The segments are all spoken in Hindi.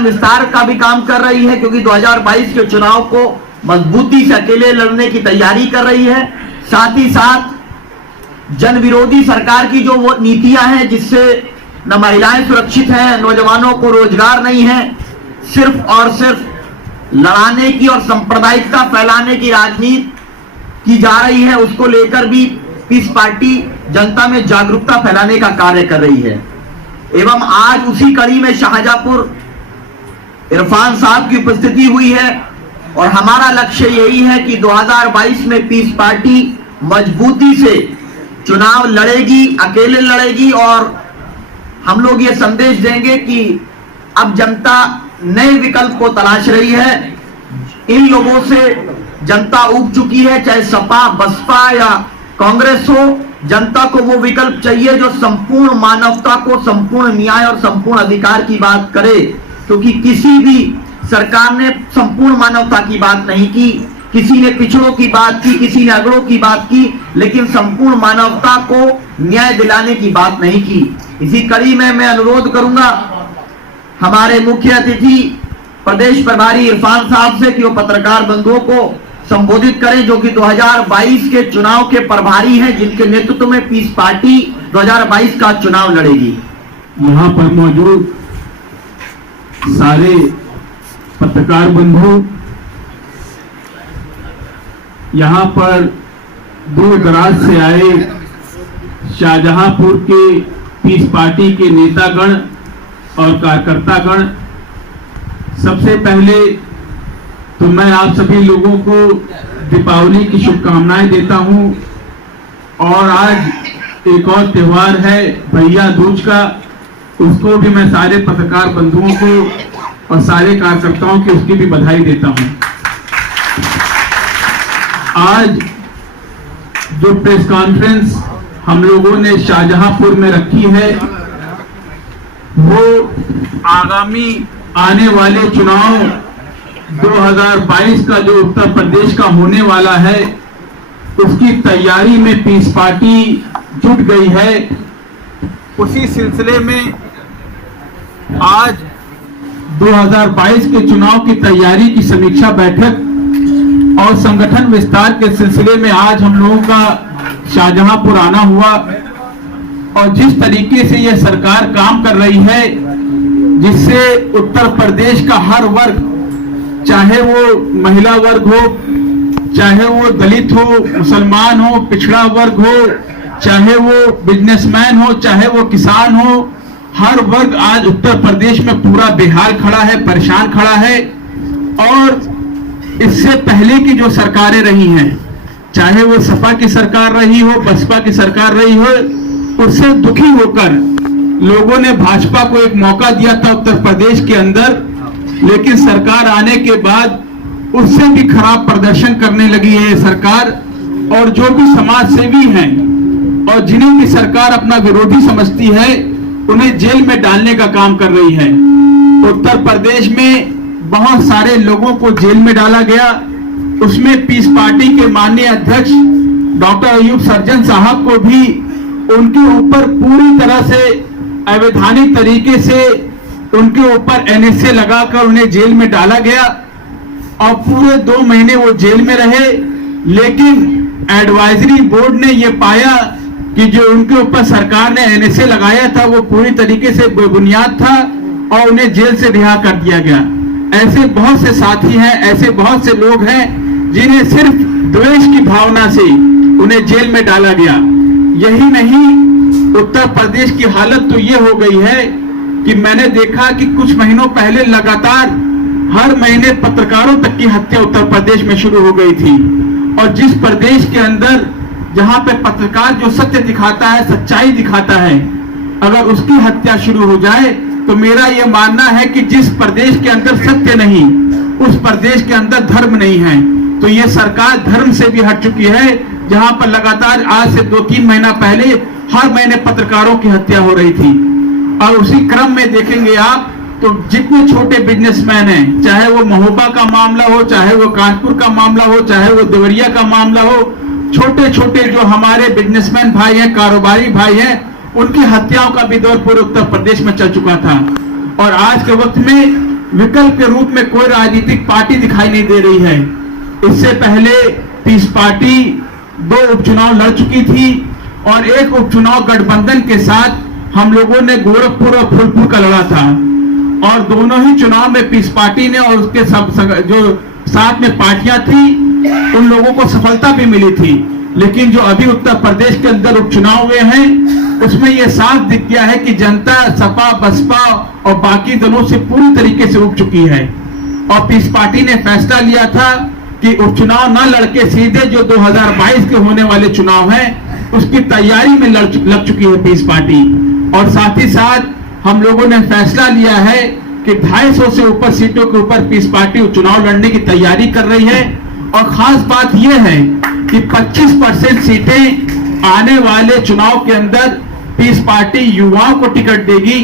संगठन विस्तार का भी काम कर रही है, क्योंकि 2022 के चुनाव को मजबूती से अकेले लड़ने की तैयारी कर रही है। साथ ही साथ जन विरोधी सरकार की जो वो नीतियां हैं, जिससे न महिलाएं सुरक्षित हैं, नौजवानों को रोजगार नहीं है, सिर्फ और सिर्फ लड़ाने की और सांप्रदायिकता फैलाने की राजनीति की जा रही है, उसको लेकर भी पीस पार्टी जनता में जागरूकता फैलाने का कार्य कर रही है। एवं आज उसी कड़ी में शाहजहांपुर इरफान साहब की उपस्थिति हुई है और हमारा लक्ष्य यही है कि 2022 में पीस पार्टी मजबूती से चुनाव लड़ेगी, अकेले लड़ेगी और हम लोग ये संदेश देंगे कि अब जनता नए विकल्प को तलाश रही है। इन लोगों से जनता उब चुकी है, चाहे सपा, बसपा या कांग्रेस हो। जनता को वो विकल्प चाहिए जो संपूर्ण मानवता को, संपूर्ण न्याय और संपूर्ण अधिकार की बात करे, क्योंकि किसी भी सरकार ने संपूर्ण मानवता की बात नहीं की, किसी ने पिछड़ों की बात की, किसी ने अगड़ों की बात की, लेकिन संपूर्ण मानवता को न्याय दिलाने की बात नहीं की। इसी कड़ी में मैं अनुरोध करूंगा हमारे मुख्य अतिथि प्रदेश प्रभारी इरफान साहब से कि वो पत्रकार बंधुओं को संबोधित करें, जो कि 2022 के चुनाव के प्रभारी हैं, जिनके नेतृत्व में पीस पार्टी 2022 का चुनाव लड़ेगी। यहाँ पर मौजूद सारे पत्रकार बंधु, यहाँ पर दूर दराज से आए शाहजहांपुर के पीस पार्टी के नेतागण और कार्यकर्तागण, सबसे पहले तो मैं आप सभी लोगों को दीपावली की शुभकामनाएं देता हूं। और आज एक और त्योहार है भैया दूज का, उसको भी मैं सारे पत्रकार बंधुओं को और सारे कार्यकर्ताओं की उसकी भी बधाई देता हूं। आज जो प्रेस कॉन्फ्रेंस हम लोगों ने शाहजहांपुर में रखी है, वो आगामी आने वाले चुनाव 2022 का जो उत्तर प्रदेश का होने वाला है, उसकी तैयारी में पीस पार्टी जुट गई है। उसी सिलसिले में आज 2022 के चुनाव की तैयारी की समीक्षा बैठक और संगठन विस्तार के सिलसिले में आज हम लोगों का शाहजहांपुर आना हुआ। और जिस तरीके से यह सरकार काम कर रही है, जिससे उत्तर प्रदेश का हर वर्ग, चाहे वो महिला वर्ग हो, चाहे वो दलित हो, मुसलमान हो, पिछड़ा वर्ग हो, चाहे वो बिजनेसमैन हो, चाहे वो किसान हो, हर वर्ग आज उत्तर प्रदेश में पूरा बेहाल खड़ा है, परेशान खड़ा है। और इससे पहले की जो सरकारें रही हैं, चाहे वो सपा की सरकार रही हो, बसपा की सरकार रही हो, उससे दुखी होकर लोगों ने भाजपा को एक मौका दिया था उत्तर प्रदेश के अंदर, लेकिन सरकार आने के बाद उससे भी खराब प्रदर्शन करने लगी है सरकार। और जो भी समाज सेवी हैं और जिन्हें भी सरकार अपना विरोधी समझती है, उन्हें जेल में डालने का काम कर रही है। उत्तर प्रदेश में बहुत सारे लोगों को जेल में डाला गया, उसमें पीस पार्टी के माननीय अध्यक्ष डॉक्टर अयूब सर्जन साहब को भी उनके ऊपर पूरी तरह से अवैधानिक तरीके से उनके ऊपर एनएसए लगाकर उन्हें जेल में डाला गया और पूरे 2 महीने वो जेल में रहे। लेकिन एडवाइजरी बोर्ड ने ये पाया कि जो उनके ऊपर सरकार ने एनएसए लगाया था वो पूरी तरीके से बेबुनियाद था और उन्हें जेल से रिहा कर दिया गया। ऐसे बहुत से साथी हैं, ऐसे बहुत से लोग हैं जिन्हें सिर्फ द्वेष की भावना से उन्हें जेल में डाला गया। यही नहीं, उत्तर प्रदेश की हालत तो ये हो गई है कि मैंने देखा कि कुछ महीनों पहले लगातार हर महीने पत्रकारों तक की हत्या उत्तर प्रदेश में शुरू हो गई थी। और जिस प्रदेश के अंदर जहां पे पत्रकार जो सत्य दिखाता है, सच्चाई दिखाता है, अगर उसकी हत्या शुरू हो जाए तो मेरा यह मानना है कि जिस प्रदेश के अंदर सत्य नहीं, उस प्रदेश के अंदर धर्म नहीं है। तो यह सरकार धर्म से भी हट चुकी है, जहां पर लगातार आज से 2-3 महीना पहले हर महीने पत्रकारों की हत्या हो रही थी। और उसी क्रम में देखेंगे आप तो जितने छोटे बिजनेसमैन हैं, चाहे वो महोबा का मामला हो, चाहे वो कानपुर का मामला हो, चाहे वो देवरिया का मामला हो, छोटे छोटे जो हमारे बिजनेसमैन भाई हैं, कारोबारी भाई हैं, उनकी हत्याओं का भी दौर पूरे उत्तर प्रदेश में चल चुका था। और आज के वक्त में विकल्प के रूप में कोई राजनीतिक पार्टी दिखाई नहीं दे रही है। इससे पहले पीस पार्टी 2 उपचुनाव लड़ चुकी थी और एक उपचुनाव गठबंधन के साथ हम लोगों ने गोरखपुर और फूलपुर का लड़ा था और दोनों ही चुनाव में पीस पार्टी ने और उसके जो साथ में पार्टियां थी उन लोगों को सफलता भी मिली थी। लेकिन जो अभी उत्तर प्रदेश के अंदर उपचुनाव हुए हैं उसमें यह साफ दिख गया है कि जनता सपा बसपा और बाकी दलों से पूरी तरीके से उब चुकी है और पीस पार्टी ने फैसला लिया था कि उपचुनाव न लड़के सीधे जो 2022 के होने वाले चुनाव हैं उसकी तैयारी में लग चुकी है पीस पार्टी। और साथ ही साथ हम लोगों ने फैसला लिया है कि 250 से ऊपर सीटों के ऊपर पीस पार्टी चुनाव लड़ने की तैयारी कर रही है और खास बात यह है कि 25% सीटें आने वाले चुनाव के अंदर पीस पार्टी युवाओं को टिकट देगी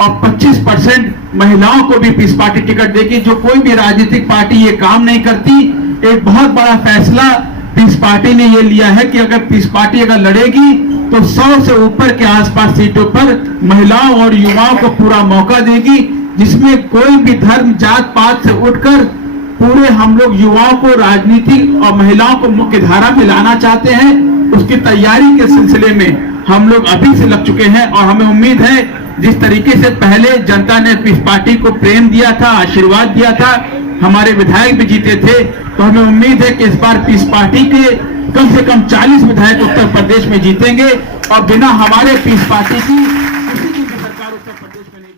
और 25% महिलाओं को भी पीस पार्टी टिकट देगी। जो कोई भी राजनीतिक पार्टी ये काम नहीं करती। एक बहुत बड़ा फैसला पीस पार्टी ने ये लिया है कि अगर पीस पार्टी अगर लड़ेगी तो 100 से ऊपर के आसपास सीटों पर महिलाओं और युवाओं को पूरा मौका देगी, जिसमें कोई भी धर्म जात पात से उठकर पूरे हम लोग युवाओं को राजनीति और महिलाओं को मुख्य धारा में लाना चाहते हैं। उसकी तैयारी के सिलसिले में हम लोग अभी से लग चुके हैं और हमें उम्मीद है जिस तरीके से पहले जनता ने पीस पार्टी को प्रेम दिया था, आशीर्वाद दिया था, हमारे विधायक भी जीते थे, तो हमें उम्मीद है कि इस बार पीस पार्टी के कम से कम 40 विधायक उत्तर प्रदेश में जीतेंगे और बिना हमारे पीस पार्टी की किसी की भी सरकार उत्तर प्रदेश में नहीं